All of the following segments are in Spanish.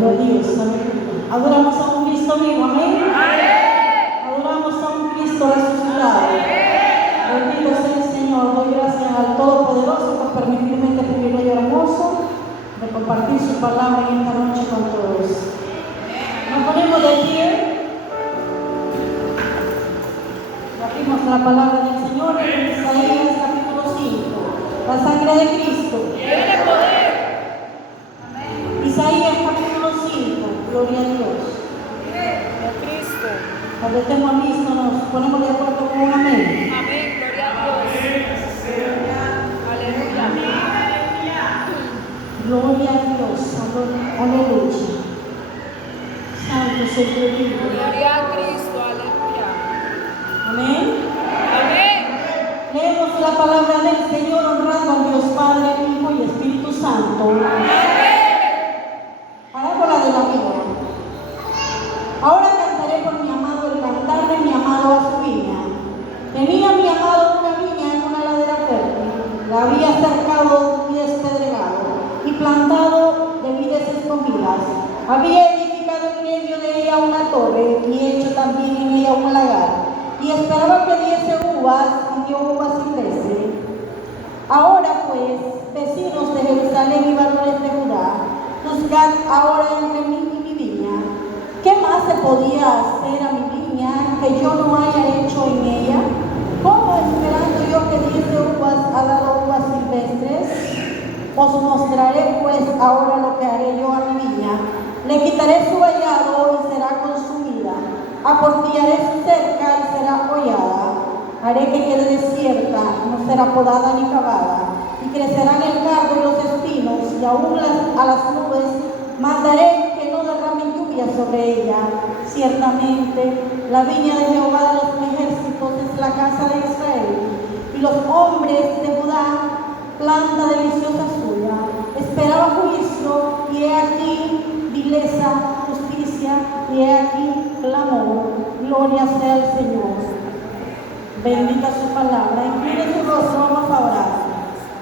Gloria a Dios, amén. Adoramos a un Cristo vivo, amén. Adoramos a un Cristo resucitado. Bendito sea el Señor. Doy gracias al Todopoderoso por permitirme este privilegio hermoso de compartir su palabra en esta noche con todos. Nos ponemos de pie. Abrimos la palabra del Señor en Isaías capítulo 5. La sangre de Cristo tiene poder. Isaías capítulo 5, gloria a Dios. Gloria a Cristo. Cuando estemos listos nos ponemos de acuerdo con un amén. Amén, gloria a Dios. Aleluya. Gloria a Dios, aleluya. Santo es el Dios. Gloria a Cristo, aleluya. Amén. Amén. Leemos la palabra del Señor honrando a Dios Padre, Hijo y Espíritu Santo. Parábola de la viña. Ahora cantaré por mi amado el cantar de mi amado a su viña. Tenía mi amado una viña en una ladera fértil. La había cercado y despedregado y plantado de vides escogidas. Había edificado en medio de ella una torre y hecho también en ella un lagar. Y esperaba que diese uvas y dio uvas silvestres. Ahora pues, vecinos de Jerusalén y varones de Judá, juzgad ahora entre mí y mi viña. ¿Qué más se podía hacer a mi viña que yo no haya hecho en ella? ¿Cómo esperando yo que diese uvas ha dado uvas silvestres? Os mostraré pues ahora lo que haré yo a mi viña. Le quitaré su vallado y será consumida. Aportillaré su cerca y será hollada. Haré que quede desierta, no será podada ni cavada. Y crecerán el cardo y los espinos, y aún a las nubes mandaré que no derramen lluvia sobre ella. Ciertamente, la viña de Jehová de los ejércitos es la casa de Israel, y los hombres de Judá, planta deliciosa suya. Esperaba juicio, y he aquí vileza, justicia, y he aquí clamor. Gloria sea al Señor. Bendita su palabra. Incline su rostro, vamos a orar.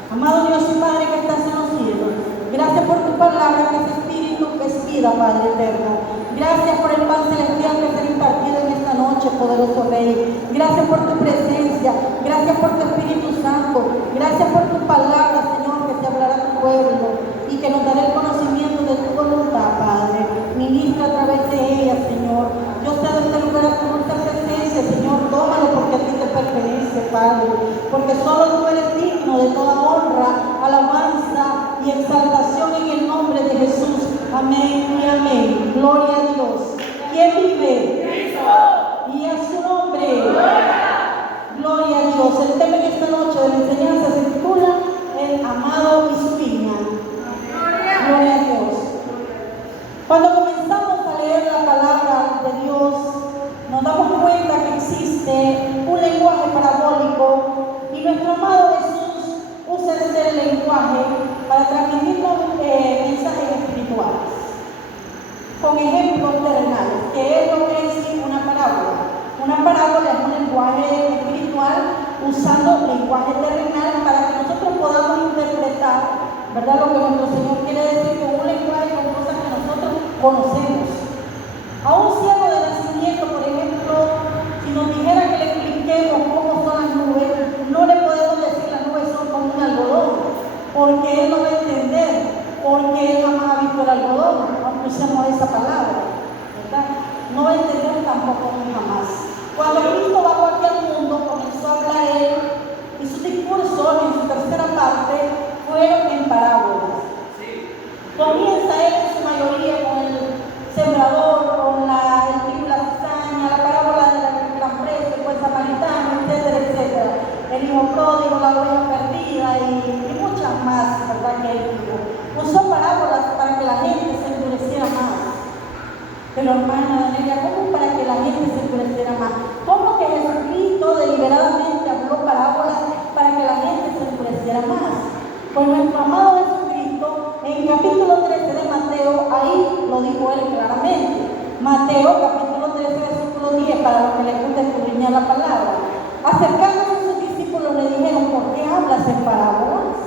Amado Dios y Padre que estás en los cielos, gracias por tu palabra, que es espíritu, que es vida, Padre eterno. Gracias por el pan celestial que será impartido en esta noche, poderoso Rey. Gracias por tu presencia, gracias por tu Espíritu Santo, gracias por tu palabra, Señor, que te hablará a tu pueblo y que nos dará el conocimiento de tu voluntad, Padre. Ministra a través de ella, Señor. Yo cedo este lugar a tu dulce presencia, Señor. Tómalo porque a ti te pertenece, Padre. Porque solo tú eres digno de toda honra, alabanza y exaltación en el nombre de Jesús. Amén y amén. Gloria a Dios. ¿Quién vive? Cristo. Y a su nombre. Gloria a Dios. El tema en esta noche de la enseñanza se titula El amado y su viña. Gloria a Dios. Cuando comenzamos a leer la palabra de Dios, nos damos cuenta que existe un lenguaje parabólico y nuestro amado Jesús usa este lenguaje para transmitirnos mensajes espirituales, con ejemplos terrenales, que es lo que es una parábola. Una parábola es un lenguaje espiritual usando lenguaje terrenal para que nosotros podamos interpretar, ¿verdad?, lo que nuestro Señor quiere decir con un lenguaje, con cosas que nosotros conocemos. A un ciego de nacimiento, por ejemplo, si nos dijera que le expliquemos cómo son las nubes, no le podemos decir las nubes son como un algodón, porque él no va a entender, porque él jamás ha visto el algodón, aunque usemos esa palabra, ¿verdad? No va a entender tampoco jamás. Cuando Cristo bajó aquí al mundo, comenzó a hablar él, y sus discursos en su tercera parte fueron en parábolas. Comienza él en su mayoría con el sembrador, con el trigo y la cizaña, la parábola del gran precio, el buen samaritano, etcétera, etcétera. El hijo pródigo, la oveja perdida y muchas más, ¿verdad?, que él dijo. Usó parábolas para que la gente se endureciera más. Pero hermana Daniela, ¿cómo para que la gente se endureciera más? ¿Cómo que Jesucristo deliberadamente habló parábolas para que la gente se endureciera más? Pues nuestro amado Jesucristo, en capítulo 13 de Mateo, ahí lo dijo él claramente. Mateo, capítulo 13, versículo 10, para los que les gusta escudriñar la palabra. Acercándose a sus discípulos le dijeron, ¿por qué hablas en parábolas?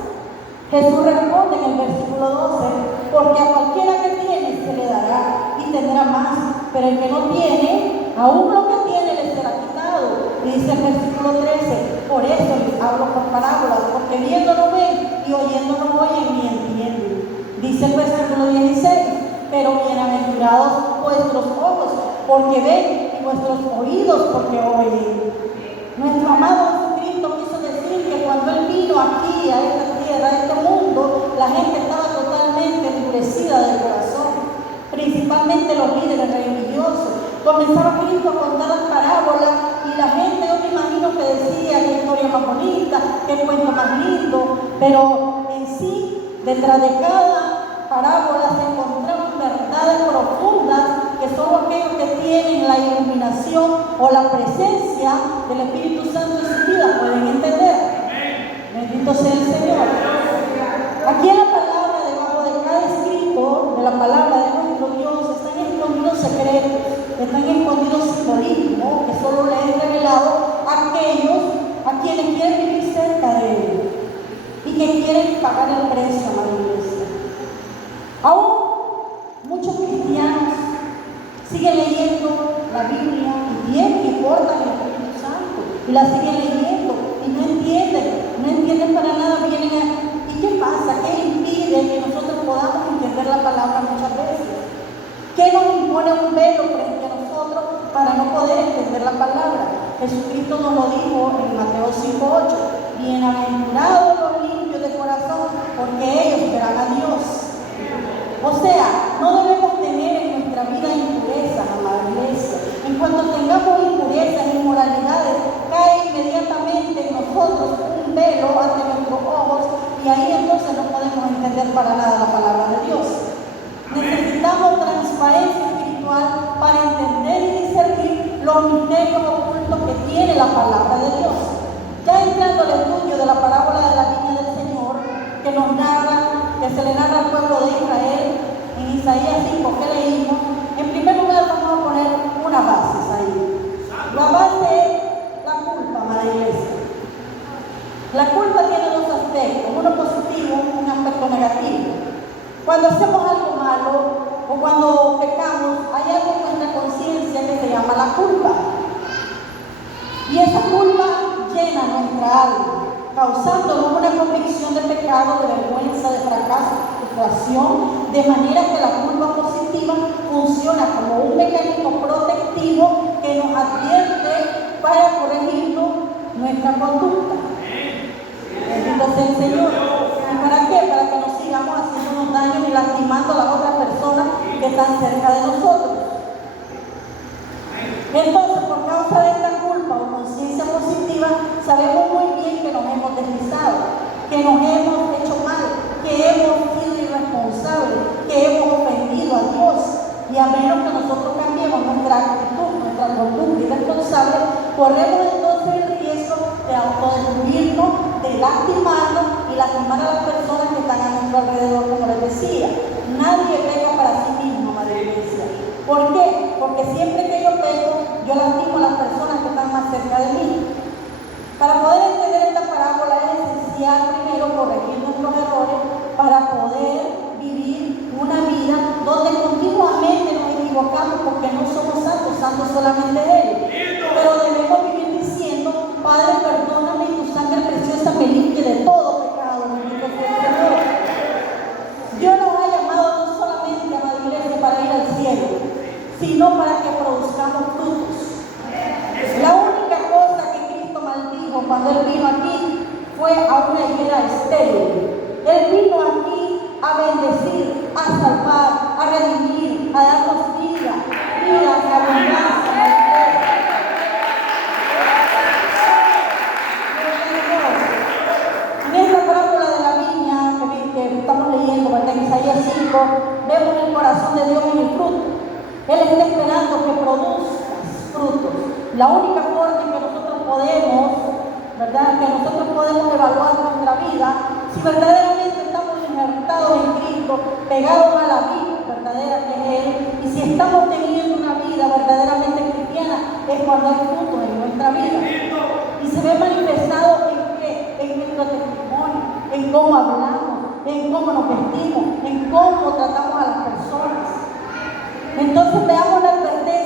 Jesús responde en el versículo 12, porque a cualquiera que tiene se le dará pero el que no tiene, aún lo que tiene le será quitado. Y dice el versículo 13, por eso les hablo por parábolas, porque viendo no ven y oyendo no oyen ni entienden. Dice el versículo 16, pero bienaventurados vuestros ojos, porque ven, y vuestros oídos, porque oyen. Nuestro amado Jesucristo quiso decir que cuando Él vino aquí, a esta tierra, a este mundo, la gente estaba totalmente endurecida del corazón, principalmente los líderes religiosos. Comenzaba Cristo a contar las parábolas y la gente, yo me imagino que decía qué historia más bonita, qué cuento más lindo, pero en sí, detrás de cada parábola se encontraban verdades profundas que solo aquellos que tienen la iluminación o la presencia del Espíritu Santo en su vida pueden entender. Bendito sea el Señor. Aquí en la palabra, debajo de cada escrito de la palabra de nuestro Dios, están escondidos secretos, están escondidos simbolismos que solo le he revelado a aquellos a quienes quieren vivir cerca de Él y que quieren pagar el precio, amada iglesia. Aún muchos cristianos siguen leyendo la Biblia y bien que portan el Espíritu Santo y la siguen leyendo y no entienden para nada, vienen a... ¿Y qué pasa? ¿Qué impide que nosotros podamos entender la palabra muchas veces? ¿Qué nos impone un velo frente a nosotros para no poder entender la palabra? Jesucristo nos lo dijo en Mateo 5:8, bienaventurados los limpios de corazón, porque ellos verán a Dios. O sea, no debemos tener en nuestra vida impurezas, amada iglesia. En cuanto tengamos impurezas, inmoralidades, cae inmediatamente en nosotros un velo ante nuestros ojos y ahí entonces no podemos entender para nada la palabra de Dios. Necesitamos transparencia espiritual para entender y discernir los misterios ocultos que tiene la palabra de Dios. Ya entrando al estudio de la parábola de la viña del Señor, que se le narra al pueblo de Israel, en Isaías 5 que leímos, en primer lugar vamos a poner una base ahí. La base es la culpa, amada iglesia. La culpa tiene dos aspectos, uno positivo y un aspecto negativo. Cuando hacemos algo malo o cuando pecamos, hay algo en nuestra conciencia que se llama la culpa. Y esa culpa llena nuestra alma, causándonos una convicción de pecado, de vergüenza, de fracaso, de frustración, de manera que la culpa positiva funciona como un mecanismo protectivo que nos advierte para corregirnos nuestra conducta. Bendito sea el Señor. ¿Y para qué? Para que no sigamos haciéndonos daño y lastimando a las otras personas que están cerca de nosotros. Entonces, por causa de esta culpa o conciencia positiva, sabemos muy bien que nos hemos deslizado, que nos hemos hecho mal, que hemos sido irresponsables, que hemos ofendido a Dios. Y a menos que nosotros cambiemos nuestra actitud, nuestra conducta irresponsable, corremos entonces el riesgo de autodestruirnos, de lastimarnos y lastimar a las personas que están a nuestro alrededor, como les decía. Nadie peca para sí mismo, madre iglesia. ¿Por qué? Porque siempre que yo peco, yo lastimo a las personas que están más cerca de mí. Para poder entender esta parábola es esencial primero corregir nuestros errores para poder vivir una vida donde continuamente nos equivocamos porque no somos santos, santos solamente Él. Pero debemos vivir diciendo, Padre, perdóname y tu sangre preciosa me limpie de todo pecado. Bendito sea el Señor. Dios nos ha llamado no solamente a la iglesia para ir al cielo, sino para que produzcamos frutos. La única cosa que Cristo maldijo cuando Él vino aquí fue a una higuera estéril. Él vino aquí a bendecir, a salvar, a redimir, a darnos vida en abundancia. En esta parábola de la viña que estamos leyendo, en Isaías 5, vemos el corazón de Dios en el fruto. Él está esperando que produzcas frutos. La única forma en que nosotros podemos, ¿verdad? Que nosotros podemos evaluar nuestra vida, si verdaderamente estamos injertados en Cristo, pegados a la vida verdadera que es Él, y si estamos teniendo una vida verdaderamente cristiana, es cuando hay frutos en nuestra vida. Y se ve manifestado en qué? En nuestro testimonio, en cómo hablamos, en cómo nos vestimos, en cómo tratamos a las personas. Entonces veamos la advertencia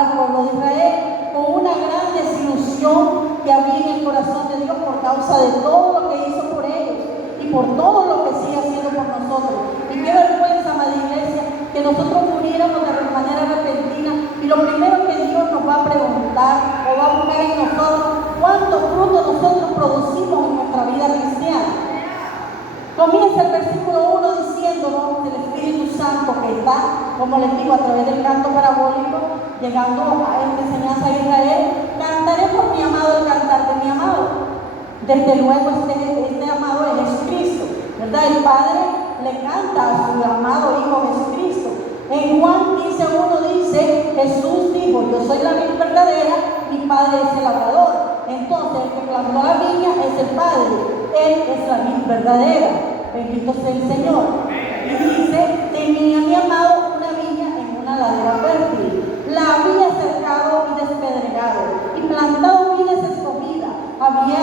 al pueblo de Israel con una gran desilusión que había en el corazón de Dios por causa de todo lo que hizo por ellos y por todo lo que sigue haciendo por nosotros. Y qué vergüenza, amada iglesia, que nosotros muriéramos de manera repentina y lo primero que Dios nos va a preguntar o va a buscar en nosotros, ¿cuántos frutos nosotros producimos en nuestra vida cristiana? Comienza el versículo 1 diciéndonos del Espíritu Santo que está, como les digo, a través del canto parabólico, llegando a esta enseñanza de Israel. Cantaré por mi amado el cantar de mi amado. Desde luego este amado es Jesucristo, ¿verdad? El Padre le canta a su amado Hijo Jesucristo. En Juan 15:1 dice, Jesús dijo, yo soy la vid verdadera, mi Padre es el labrador. Entonces el que plantó la viña es el Padre, Él es la vid verdadera. Bendito sea el Señor. Y dice, tenía mi amado una viña en una ladera fértil. La había cercado y despedregado, y plantado vides escogidas. Había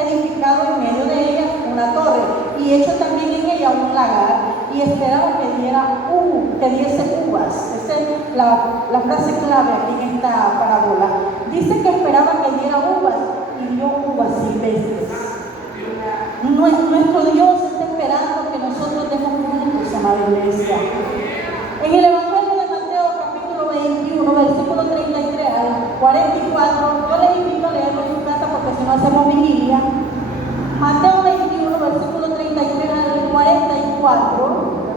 edificado en medio de ella una torre, y hecho también en ella un lagar, y esperaba que diese uvas. Esa es la frase clave aquí en esta parábola. Dice que esperaba que diera uvas, y dio uvas silvestres. Nuestro Dios está esperando que nosotros demos frutos, amada iglesia. En el Evangelio de Mateo, capítulo 21, versículo 33 al 44, yo les invito a leerlo en su casa porque si no hacemos vigilia. Mateo 21, versículo 33 al 44,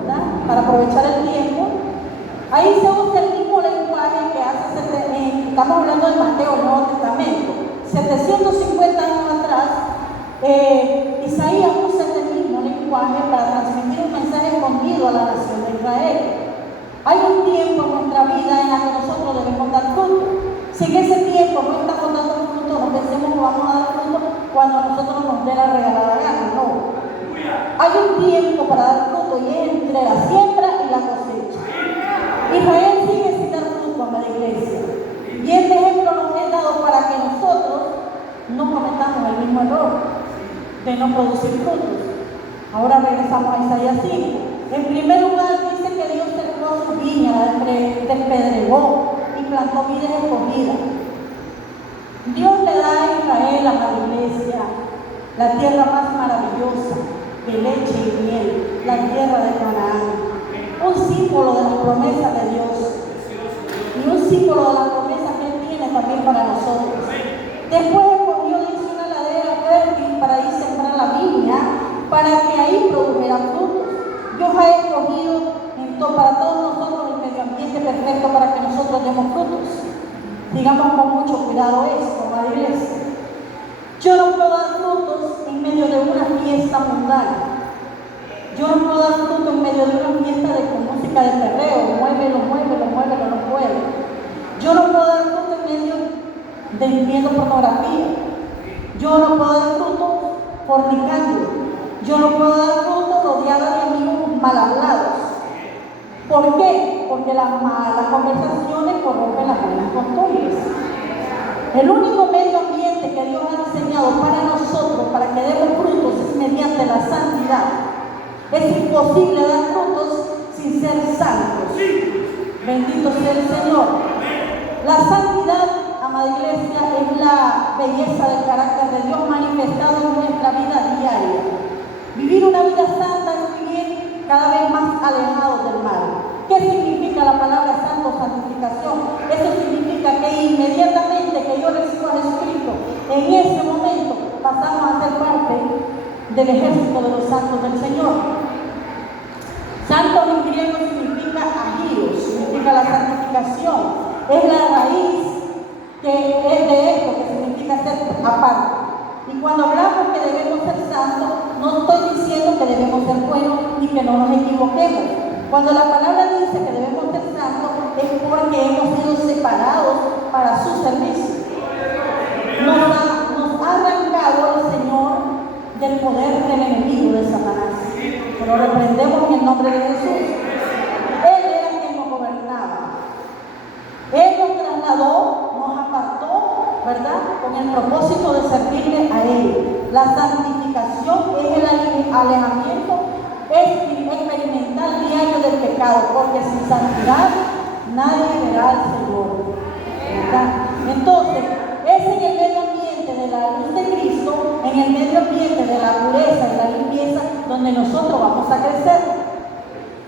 ¿verdad? Para aprovechar el tiempo. Ahí se usa el mismo lenguaje que estamos hablando de Mateo, el Nuevo Testamento. 750 años atrás, Isaías usa este mismo lenguaje para transmitir un mensaje escondido a la nación de Israel. Hay un tiempo en nuestra vida en la que nosotros debemos dar fruto. Si en ese tiempo no estamos dando fruto, no pensemos que vamos a dar fruto cuando a nosotros nos dé la regalada gana, no. Hay un tiempo para dar fruto y es entre la siembra y la cosecha. Israel sigue sin dar fruto, amada iglesia. Y este ejemplo nos es dado para que nosotros no cometamos el mismo error de no producir frutos. Ahora regresamos a Isaías 5. En primer lugar dice que Dios cercó su viña, la despedregó y plantó vides escogidas. Dios le da a Israel, a la iglesia, la tierra más maravillosa de leche y miel, la tierra de Canaán. Un símbolo de la promesa de Dios y un símbolo de la promesa que Él tiene también para nosotros. Después escogió, dice, una ladera fértil para ahí sembrar la viña, para que ahí produjera frutos. Dios ha escogido para todos nosotros el medio ambiente perfecto para que nosotros demos frutos. Digamos con mucho cuidado esto, amada iglesia. Yo no puedo dar frutos en medio de una fiesta mundana. Yo no puedo dar fruto en medio de una fiesta con música de perreo, muévelo, no puedo. Yo no puedo dar fruto en medio de viendo pornografía. Yo no puedo dar fruto fornicando. Yo no puedo dar fruto rodeada de amigos mal hablados. ¿Por qué? Porque las malas conversaciones corrompen las buenas costumbres. El único medio ambiente que Dios ha diseñado para nosotros, para que demos frutos, es mediante la santidad. Es imposible dar frutos sin ser santos. Bendito sea el Señor. La santidad, amada iglesia, es la belleza del carácter de Dios manifestado en nuestra vida diaria. Vivir una vida santa es vivir cada vez más alejados del mal. ¿Qué significa la palabra santo, santificación? Eso significa que inmediatamente que yo recibo a Jesucristo, en ese momento pasamos a ser parte del ejército de los santos del Señor. Santo en griego significa agios, significa la santificación. Es la raíz que es de esto, que significa ser aparte. Y cuando hablamos que debemos ser santos, no estoy diciendo que debemos ser buenos ni que no nos equivoquemos. Cuando la palabra dice que debemos ser santos, es porque hemos sido separados para su servicio. Nos ha arrancado el Señor del poder del enemigo de Satanás. Lo reprendemos en el nombre de Jesús. Él era quien nos gobernaba. Él nos trasladó, nos apartó, ¿verdad? Con el propósito de servirle a Él. La santificación es el alejamiento experimental diario del pecado, porque sin santidad nadie verá al Señor. ¿verdad? Entonces, es en el medio ambiente de la luz de Cristo, en el medio ambiente de la pureza y la limpieza, donde nosotros vamos a crecer.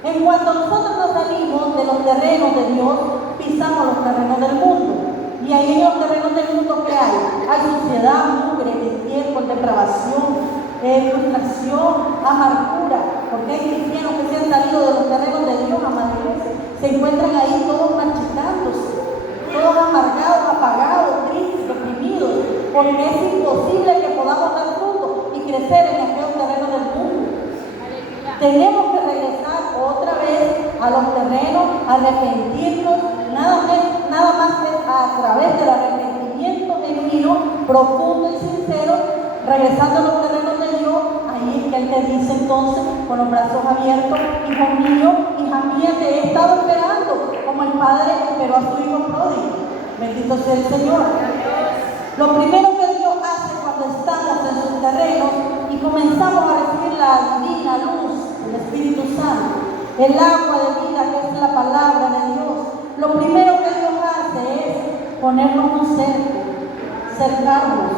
En cuanto nosotros nos salimos de los terrenos de Dios, pisamos los terrenos del mundo. Y ahí en los terrenos del mundo, ¿qué hay? Hay suciedad, mugre, destiempo, depravación, frustración, amargura. Porque hay cristianos que se han salido de los terrenos de Dios, amados iglesia. Se encuentran ahí todos marchitándose, todos amargados, apagados, tristes, deprimidos. Porque es imposible que podamos dar fruto y crecer en aquellos terrenos del mundo. Tenemos que regresar otra vez a los terrenos, arrepentirnos, nada más a través del arrepentimiento genuino, profundo y sincero, regresando a los terrenos de Dios. Ahí es que Él te dice entonces, con los brazos abiertos: hijo mío, hija mía, te he estado esperando, como el Padre esperó a su Hijo pródigo. Bendito sea el Señor. Lo primero que Dios hace cuando estamos en sus terrenos y comenzamos a recibir la divina luz, el Espíritu Santo, el agua de vida que es la palabra de Dios, lo primero que Dios hace es ponernos un cerco, cercarnos,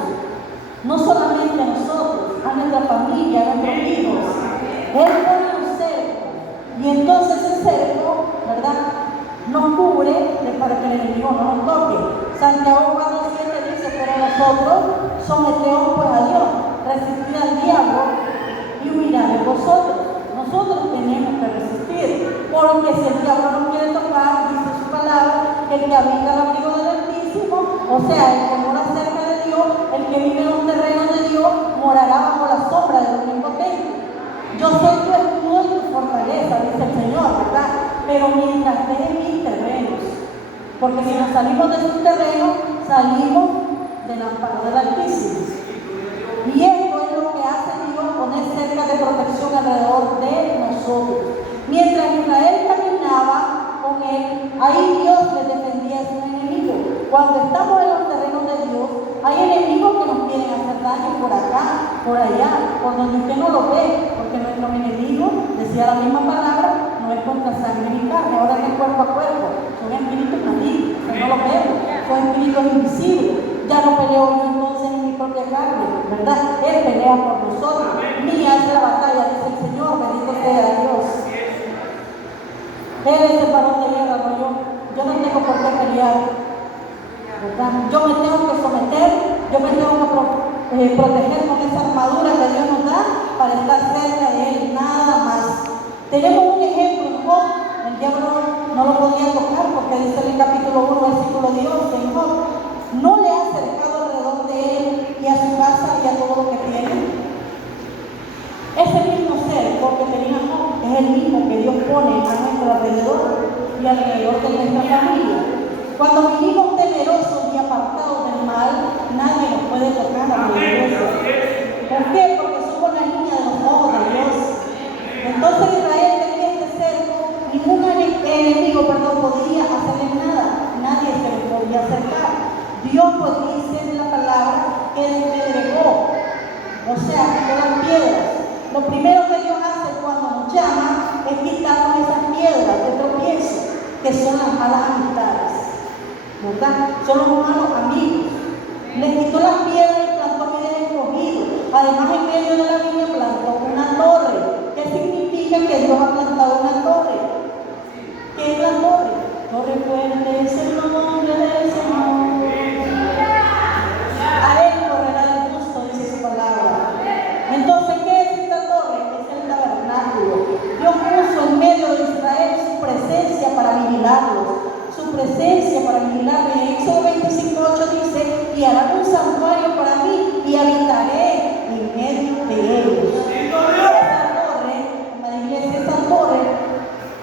no solamente a nosotros, a nuestra familia, a nuestros hijos. Él pone un cerco y entonces ese cerco, ¿verdad?, nos cubre para que el enemigo no nos toque. Santiago 4:7 dice: pero nosotros someteos pues a Dios, resistid al diablo y huirá de vosotros. Nosotros tenemos que resistir, porque si el diablo no quiere tocar, dice su palabra, el que habita al abrigo del Altísimo, o sea, el que mora cerca de Dios, el que vive en los terrenos de Dios, morará bajo la sombra del Omnipotente. Yo soy tu escudo y tu fortaleza, dice el Señor, ¿verdad? Pero mientras esté en mis terrenos, porque si nos salimos de sus terrenos, salimos del amparo del Altísimo. Y esto es lo que hace Dios, poner cerca de protección alrededor de nosotros. Mientras Israel caminaba con Él, ahí Dios le defendía a sus enemigos. Cuando estamos en los terrenos de Dios, hay enemigos que nos quieren hacer daño por acá, por allá, por donde usted no lo ve, porque nuestro enemigo, decía la misma palabra, no es contra sangre ni carne, ahora es cuerpo a cuerpo, son espíritus malignos, que no lo vemos, son espíritus invisibles. Ya no peleo yo entonces en mi propia carne, ¿verdad? Él pelea por nosotros. Mía es la batalla, dice el Señor, bendito sea Dios. Él es el varón de guerra, no yo. Yo no tengo por qué pelear, ¿verdad? Yo me tengo que someter, yo me tengo que proteger con esa armadura que Dios nos da para estar cerca de Él, nada más. Tenemos un ejemplo en Job. El diablo no lo podía tocar porque dice en el capítulo 1, versículo 10 en Job: no le ha acercado alrededor de él y a su casa y a todo lo que tiene. Ese mismo cerco que tenía Job es el mismo que Dios pone a nuestro alrededor y alrededor de nuestra familia. Cuando vivimos temerosos y apartados del mal, nadie nos puede tocar a la iglesia. ¿Por qué? Porque somos la niña de los ojos de Dios. Entonces Israel tenía este cerco, ningún enemigo podía hacerle nada, nadie se le podía acercar. Dios pues dice en la palabra que Él le entregó, o sea, quitó las piedras. Lo primero que Dios hace cuando nos llama es quitarnos esas piedras de tropiezo, que son las malas amistades, ¿verdad? Son los malos amigos. Le quitó las piedras y plantó vides escogidos. Además, en medio de la viña plantó una torre. ¿Qué significa que Dios ha plantado una torre? ¿Qué es la torre? Torre fuerte es el nombre del Señor. A Él correrá el justo, dice su palabra. Entonces, ¿qué es esta torre? Es el tabernáculo. Dios puso en medio de Israel su presencia para vigilarlos. Su presencia para vigilarlos. En Éxodo 25:8 dice: y harán un santuario para mí y habitaré en medio de ellos. Esta torre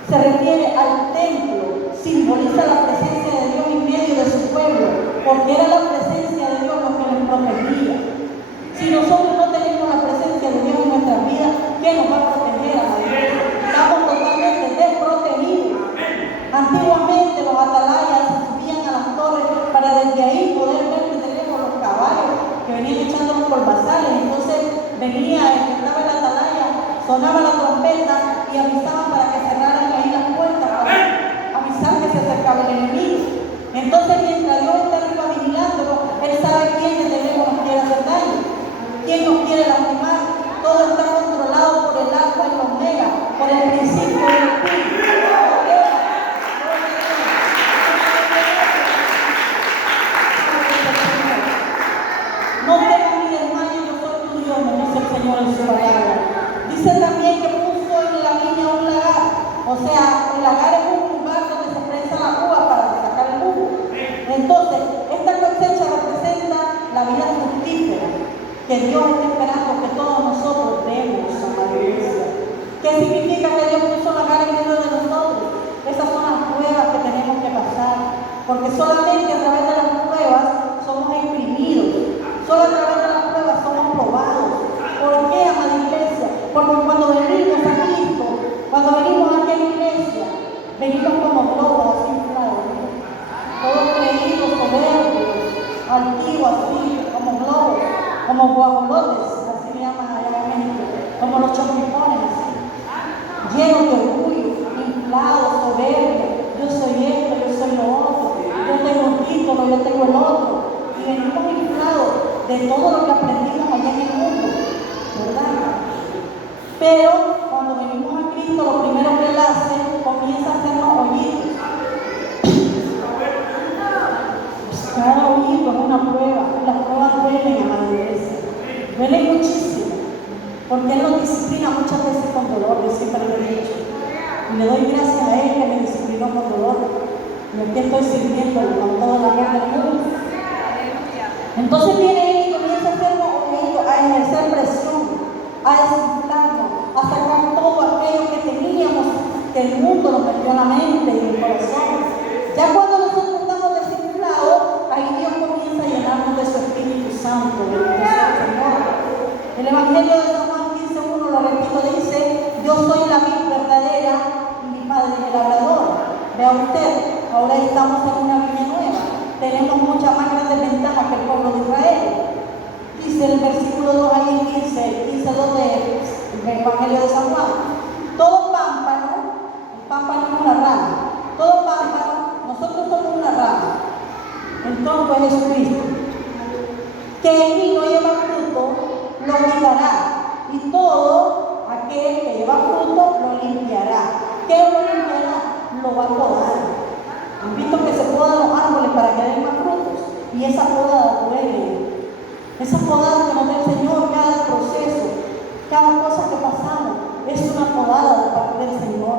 se refiere al templo, simboliza la presencia de Dios en medio de su pueblo, porque era la presencia de Dios lo que les protegía. Si nosotros no tenemos la presencia de Dios en nuestras vidas, ¿qué nos va a proteger a la iglesia? Estamos totalmente desprotegidos. Antiguamente los atalayas subían a las torres para desde ahí poder ver desde lejos los caballos que venían echándolos por basales. Entonces venía el que estaba en la atalaya, sonaba la trompeta y avisaban para que cerraran ahí las puertas, para avisar que se acercaba el enemigo. Entonces, mientras Dios está ¿Quién nos quiere lastimar? Todo está controlado por el alfa y el omega, por el principio y el fin. No temas ni del mal, yo soy tu Dios, me dice el Señor en su palabra. Dice también que puso en la viña un lagar. O sea, el lagar es un lugar donde se prensa la uva para sacar el jugo. Entonces, esta cosecha representa la vida fructífera que Dios está esperando que todos nosotros demos a la iglesia. ¿Qué significa que Dios puso lagar en medio de nosotros? Esas son las pruebas que tenemos que pasar, porque solamente a través de las pruebas somos exprimidos, solo a través de las pruebas somos probados. ¿Por qué, amada iglesia? Porque cuando venimos a Cristo, cuando venimos aquí a la iglesia, venimos como globos así inflados, todos creídos, soberbios, altivos, así, como globos, como guajolotes, así le llaman allá en México, como los chompicones, así, llenos de orgullo, inflados, soberbios. Yo soy esto, yo soy lo otro, yo tengo un título, yo tengo el otro, y venimos inflados de todo lo que aprendimos allá en el mundo, ¿verdad? Pero cuando venimos a Cristo, lo primero que Él hace, comienza a hacernos oídos. Cada oído es una prueba, las pruebas duelen, amada iglesia, duelen muchísimo, porque Él nos disciplina muchas veces con dolor, yo siempre lo he dicho, y le doy gracias a Él que me disciplinó con dolor, y que estoy sirviéndole con todo el amor del mundo. Entonces viene Él y comienza a hacernos oídos, a ejercer presión, a desinflarnos, a sacar todo aquello que teníamos, que el mundo nos metió en la mente y en el corazón. Ya cuando nosotros estamos desinflados, ahí Dios comienza a llenarnos de su Espíritu Santo, bendito sea el Señor. El Evangelio de San Juan 15:1, lo repito, dice: yo soy la vid verdadera y mi Padre es el labrador. Vea usted, ahora estamos en una viña nueva, tenemos muchas más grandes ventajas que el pueblo de Israel. Dice el versículo 2 ahí en 15:2 del Evangelio de San Juan: todo pámpano, el pámpano es una rama, todo pámpano, nosotros somos una rama, el tronco es Jesucristo, que en mí no lleva fruto, lo quitará, y todo aquel que lleva fruto lo limpiará. ¿Qué lo limpiará? Lo va a podar. Han visto que se podan los árboles para que den más frutos, y esa podada duele. Esa podada que nos da el Señor, cada proceso, cada cosa que pasamos, es una podada de parte del Señor,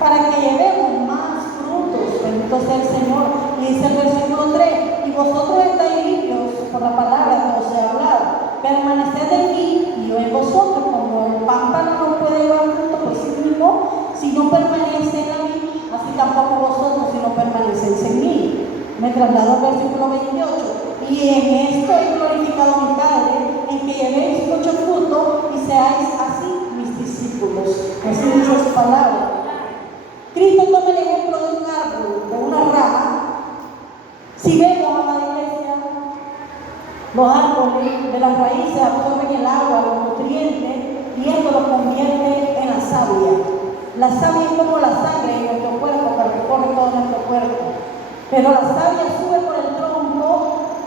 para que llevemos más frutos. Bendito sea el Señor. Y dice el versículo 3: y vosotros estáis limpios por la palabra que os he hablado. Permaneced en mí y yo en vosotros. Como el pámpano no puede llevar fruto por sí mismo si no permanece en mí, así tampoco vosotros si no permanecéis en mí. Me traslado al versículo 28: y en esto he glorificado a mi Padre, en que llevéis mucho fruto y seáis así mis discípulos. Así dice su palabra. Cristo toma el ejemplo de un árbol, de una rama. Si vemos, amada iglesia, los árboles de las raíces absorben el agua, los nutrientes, y esto lo convierte en la savia. La savia es como la sangre en nuestro cuerpo, que recorre todo nuestro cuerpo. Pero la savia sube por el tronco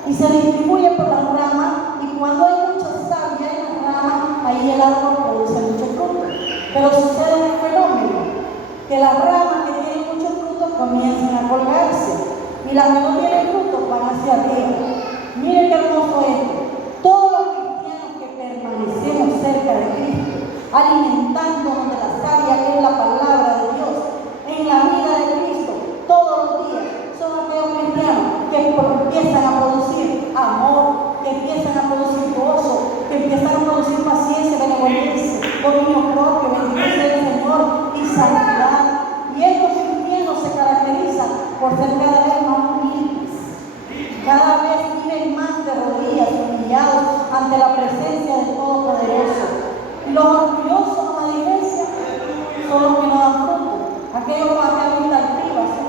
y se distribuye por las ramas, y cuando hay mucha savia en las ramas, ahí el árbol produce mucho fruto. Pero sucede un fenómeno, que las ramas que tienen muchos frutos comienzan a colgarse, y las que no tienen frutos van hacia arriba. Miren qué hermoso es. Todos los cristianos que permanecemos cerca de Cristo, alimentándonos de la savia que es la palabra de Dios, en la vida de Cristo, todos los días, son aquellos cristianos que empiezan a producir amor, que empiezan a producir gozo, que empiezan a producir paciencia, benevolencia, dominio propio, bendito sea el Señor, y santidad. Y estos cristianos se caracterizan por ser cada vez más humildes, cada vez viven más de rodillas, humillados ante la presencia del Todopoderoso. Y los orgullosos, amada iglesia, son los que no dan fruto, aquellos con aquella vista altiva, ¿sí?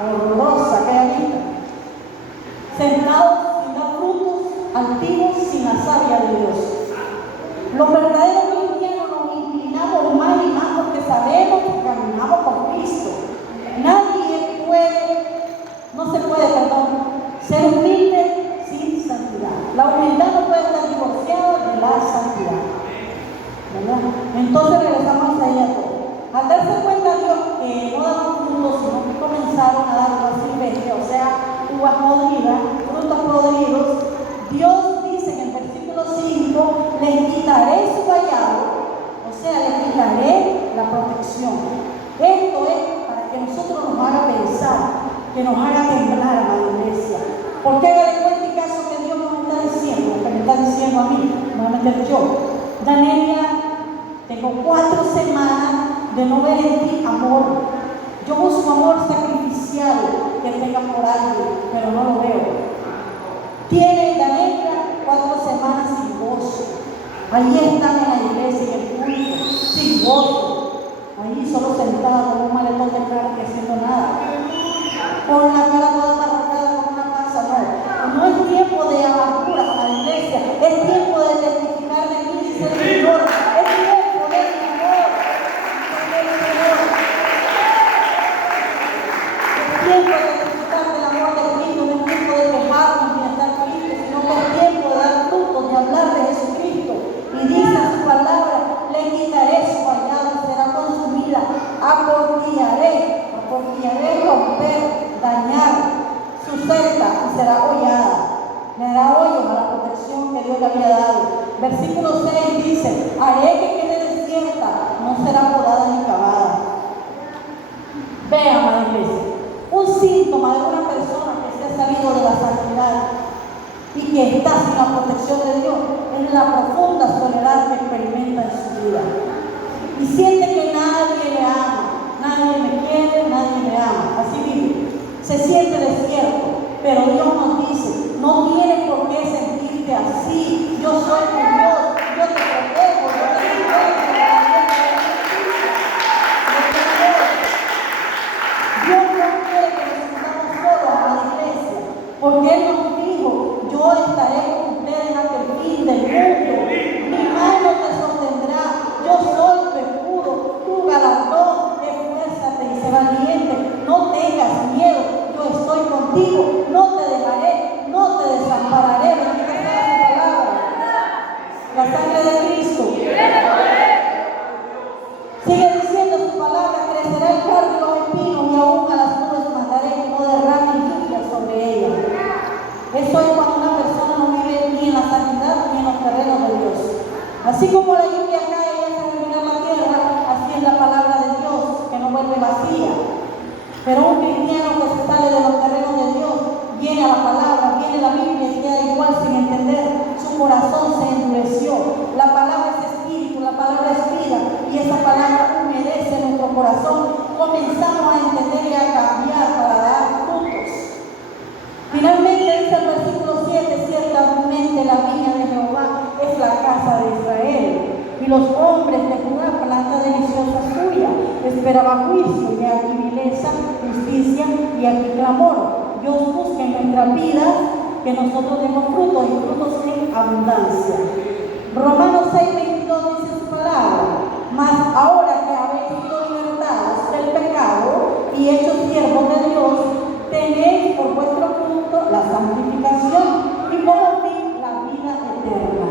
Horrorosa, aquella vista, sentados sin dar frutos, altivos, sin la savia de Dios. Los verdaderos cristianos nos inclinamos más y más porque sabemos que nos haga temblar a la iglesia. Porque haga de cuenta y caso que Dios nos está diciendo, que me está diciendo a mí, me voy a meter yo. Danelia, tengo 4 semanas de no ver en ti amor. Yo busco amor sacrificial que tenga por alguien, pero no lo veo. Tiene Danelia 4 semanas sin gozo. Ahí están en la iglesia, en el culto, sin gozo. Ahí solo sentado con un maletón de carne haciendo nada. Con la cara toda amarrada con una masa, no. No es tiempo de amargura para la iglesia, es tiempo de testificar de mí, dice el Señor. Es tiempo de amor, dice el Señor. Es tiempo de testificar del amor de Cristo, no es tiempo de quejarnos ni de estar tristes, sino que es tiempo de dar frutos, de hablar de Jesucristo. Y dice su palabra, le quitaré su vallado, será consumida, aportillaré, romper, dañar su cerca y será hollada. Le dará hoyos a la protección que Dios le había dado. Versículo 6 dice, haré que quede desierta, no será podada ni cavada. Vean, amada iglesia, un síntoma de una persona que se ha salido de la santidad y que está sin la protección de Dios es la profunda soledad que experimenta en su vida. Y siente que nadie le ama, nadie me quiere, nadie me ama. Así vive. Se siente desierto, pero Dios nos dice, no tienes por qué sentirte así. Yo soy tu Dios, yo te protejo, yo te cuido. Dios no quiere que nos sintamos solos a la iglesia, porque Él nos dijo, yo estaré con ustedes hasta el fin del mundo. Mi mano te sostendrá, yo soy tu escudo, tu galardón, esfuérzate y sé valiente, no tengas miedo, yo estoy contigo, no te dejaré, no te desampararé. Bendita sea su palabra. La sangre de Cristo. Sigue diciendo su palabra, crecerá el cardo de los espinos y aún a las nubes mandaré que no derramen lluvia sobre ellas. Eso es cuando una persona no vive ni en la santidad ni en los terrenos de Dios. Así como la lluvia cae y hace germinar la tierra, así es la palabra de Dios, que no vuelve vacía. Pero un cristiano que se sale de los terrenos de Dios, viene a la palabra, viene a la Biblia y queda igual sin entender. Su corazón se endureció. La palabra es espíritu, la palabra es vida, y esa palabra humedece nuestro corazón. Comenzamos a entender y a cambiar para dar frutos. Finalmente dice el versículo 7, ciertamente la viña de Jehová es la casa de Israel, y los hombres de Judá planta deliciosa suya. Esperaba juicio, y aquí vileza, justicia, y aquí clamor. Dios busca en nuestra vida que nosotros demos frutos, y frutos en abundancia. Romanos 6:22 dice su palabra, mas ahora que habéis sido libertados del pecado y hechos siervos de Dios, tenéis por vuestro fruto la santificación y como fin la vida eterna.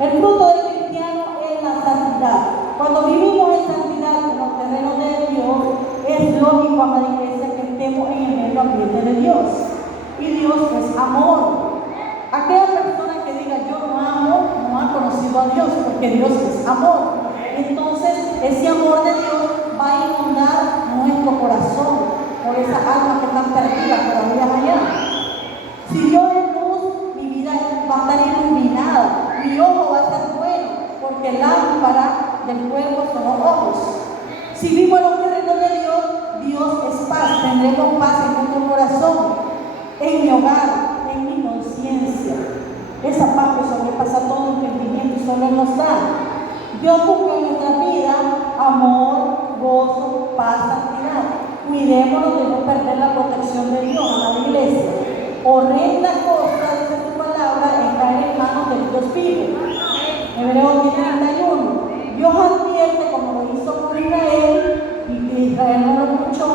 El fruto del cristiano es la santidad. Cuando vivimos en santidad en los terrenos de Dios, es lógico, amada iglesia, que estemos en el medio ambiente de Dios. Y Dios es amor. Aquella persona que diga yo no amo, no ha conocido a Dios, porque Dios es amor. Entonces, ese amor de Dios va a inundar nuestro corazón por esas almas que están perdidas todavía allá. Si Dios es luz, mi vida va a estar iluminada, mi ojo va a ser bueno, porque la lámpara del cuerpo son los ojos. Si vivo en los terrenos de Dios, Dios es paz, tendremos paz en nuestro corazón, en mi hogar, en mi conciencia. Esa paz que sobrepasa todo entendimiento y solo Él nos da. Dios busca en nuestra vida amor, gozo, paz, santidad. Cuidémonos de no perder la protección de Dios a la iglesia. Horrenda cosa, dice su palabra, es caer en manos del Dios vivo. Hebreos 10:31. Dios advierte, como lo hizo con Israel, y que Israel no lo escuchó,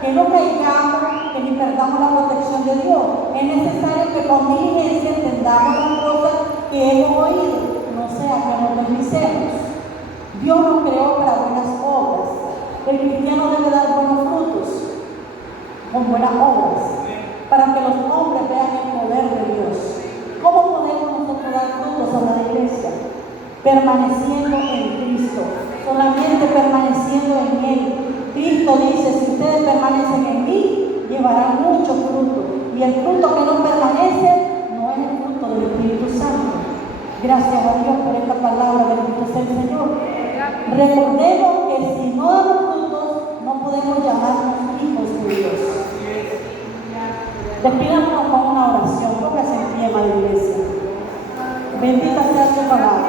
que no caigamos, que ni perdamos la protección de Dios. Es necesario que con diligencia entendamos las cosas que hemos oído, no sea que nos deslicemos. Dios nos creó para buenas obras. El cristiano debe dar buenos frutos con buenas obras, para que los hombres vean el poder de Dios. ¿Cómo podemos nosotros dar frutos a la iglesia? Permaneciendo en Cristo, solamente permaneciendo en Él. Cristo dice, si ustedes permanecen en mí y en llevará mucho fruto. Y el fruto que no permanece no es el fruto del Espíritu Santo. Gracias a Dios por esta palabra, bendito sea el Señor. Recordemos que si no damos frutos, no podemos llamarnos hijos de Dios. Despidámonos con una oración. Póngase en pie, madre iglesia. Bendita sea tu palabra.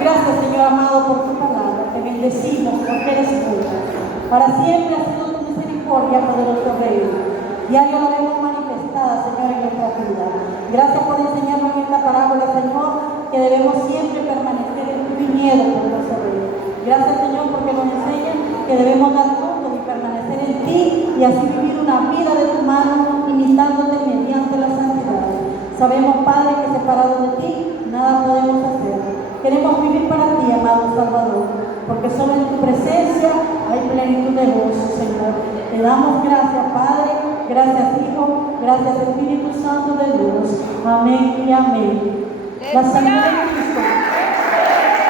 Gracias, Señor amado, por tu palabra. Te bendecimos porque eres bueno. Para siempre ha sido tu misericordia, poderoso Rey. Diario la vemos manifestada, Señor, en nuestra vida. Gracias por enseñarnos en esta parábola, Señor, que debemos siempre permanecer en tu viñedo, poderoso Rey. Gracias, Señor, porque nos enseñan que debemos dar frutos y permanecer en ti y así vivir una vida de tu mano, imitándote mediante la santidad. Sabemos, Padre, que separados de ti, nada podemos hacer. Queremos vivir para ti, amado Salvador, porque solo en tu presencia hay plenitud de gozo, Señor. Te damos gracias, Padre, gracias, Hijo, gracias, Espíritu Santo de Dios. Amén y amén. La santidad